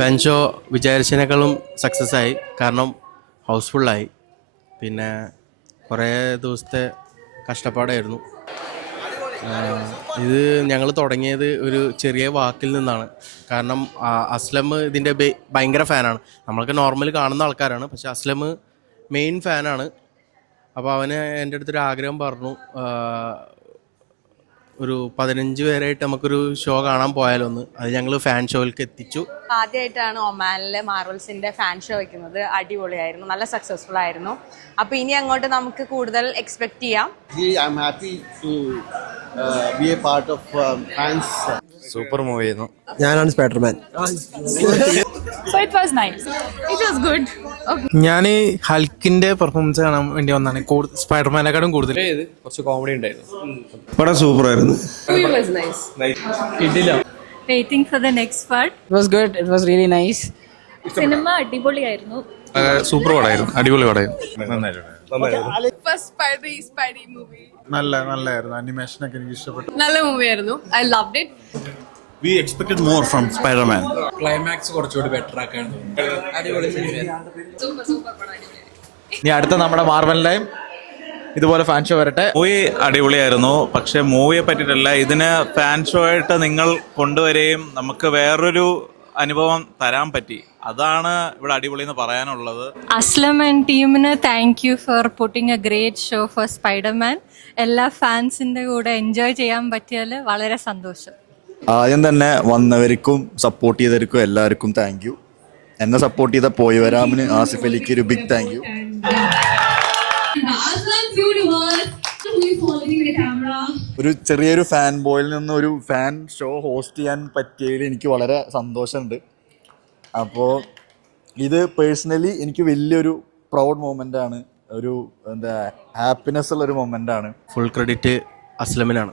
Fan show വിചാരിച്ചതിനേക്കാളും success ആയി. കാരണം ഹൗസ്ഫുള്ളായി. പിന്നെ കുറേ ദിവസത്തെ കഷ്ടപ്പാടായിരുന്നു. ഇത് ഞങ്ങൾ തുടങ്ങിയത് ഒരു ചെറിയ വാക്കിൽ നിന്നാണ്. കാരണം അസ്ലം ഇതിൻ്റെ ഭയങ്കര ഫാനാണ്. നമ്മളൊക്കെ നോർമൽ കാണുന്ന ആൾക്കാരാണ്, പക്ഷെ അസ്ലം മെയിൻ ഫാനാണ്. അപ്പോൾ അവന് എൻ്റെ അടുത്തൊരു ആഗ്രഹം പറഞ്ഞു, ഒരു 15 പേരായിട്ട് നമുക്കൊരു ഷോ കാണാൻ പോയാലോ എന്ന്. അത് ഞങ്ങൾ ഫാൻ ഷോയിലേക്ക് എത്തിച്ചു. ആദ്യമായിട്ടാണ് ഒമാനിലെ മാർവൽസിന്റെ ഫാൻ ഷോ വയ്ക്കുന്നത്. അടിപൊളിയായിരുന്നു, നല്ല സക്സസ്ഫുൾ ആയിരുന്നു. അപ്പൊ ഇനി അങ്ങോട്ട് നമുക്ക് കൂടുതൽ എക്സ്പെക്ട് ചെയ്യാം. സൂപ്പർ മൂവി ആയിരുന്നു. ഞാനാണ് സ്പൈഡർമാൻ. ഞാൻ ഹൽക്കിന്റെ പെർഫോമൻസ് കാണാൻ വേണ്ടി വന്നാണ്. സ്പൈഡർമാനെക്കാളും കൂടുതൽ കുറച്ച് കോമഡി ഉണ്ടായിരുന്നു. പടം സൂപ്പർ ആയിരുന്നു. Waiting for the next part. It was good. It was really nice. Cinema അടിപൊളിയായിരുന്നു. സൂപ്പർ പടമായിരുന്നു, അടിപൊളി പടമായിരുന്നു. നല്ലായിരുന്നു. അനിമേഷൻ ഒക്കെ എനിക്ക് ഇഷ്ടപ്പെട്ടു. നല്ല മൂവിയായിരുന്നു. I loved it. We expected more from Spider-Man. Climax കുറച്ചുകൂടി ബെറ്റർ ആക്കാൻ ഇനി അടുത്ത നമ്മുടെ മാർവലിന്റെയും ഇതുപോലെ ഫാൻ ഷോ വരട്ടെ. മൂവി അടിപൊളിയായിരുന്നു. പക്ഷെ മൂവിയെ പറ്റിയിട്ടല്ല, ഇതിന് ഫാൻ ഷോ ആയിട്ട് നിങ്ങൾ കൊണ്ടുവരികയും നമുക്ക് വേറൊരു അനുഭവം തരാൻ പറ്റി. അതാണ് ഇവിടെ അടിപൊളി എന്ന് പറയാനുള്ളത്. അസ്ലം ആൻഡ് ടീമിന് thank you for putting a great show for Spider-Man. എല്ലാ ഫാൻസിന്റെ കൂടെ എൻജോയ് ചെയ്യാൻ പറ്റിയാൽ വളരെ സന്തോഷം. ആദ്യം തന്നെ വന്നവർക്കും സപ്പോർട്ട് ചെയ്തവർക്കും എല്ലാവർക്കും താങ്ക് യു. എന്നെ സപ്പോർട്ട് ചെയ്ത പോയി വരാമിന് ആസിഫ് അലിക്ക് ഒരു ബിഗ് താങ്ക് യു. ഒരു ചെറിയൊരു ഫാൻ ബോയിൽ നിന്ന് ഒരു ഫാൻ ഷോ ഹോസ്റ്റ് ചെയ്യാൻ പറ്റിയതിൽ എനിക്ക് വളരെ സന്തോഷമുണ്ട്. അപ്പോൾ ഇത് പേഴ്സണലി എനിക്ക് വലിയൊരു പ്രൗഡ് മൊമെൻ്റ് ആണ്. ഒരു ഹാപ്പിനെസ് ഉള്ളൊരു മൊമെൻ്റ് ആണ്. Full credit അസ്ലമിനാണ്.